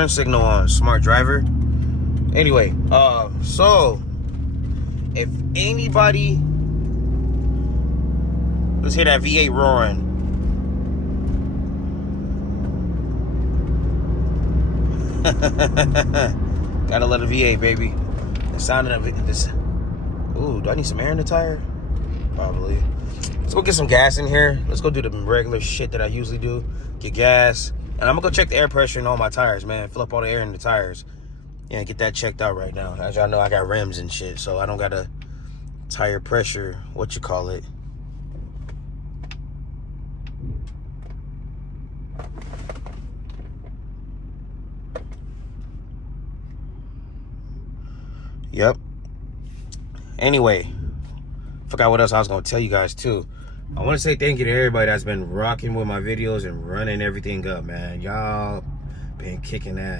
Turn signal on, smart driver. Anyway, so if anybody, let's hear that V8 roaring. Gotta let a V8, baby. The sound of this. Ooh, do I need some air in the tire? Probably. Let's go get some gas in here. Let's go do the regular shit that I usually do. Get gas. And I'm gonna go check the air pressure in all my tires, man. Fill up all the air in the tires. Yeah, get that checked out right now. As y'all know, I got rims and shit, so I don't got a tire pressure, what you call it. Yep. Anyway, forgot what else I was gonna tell you guys too. I want to say thank you to everybody that's been rocking with my videos and running everything up, man. Y'all been kicking ass.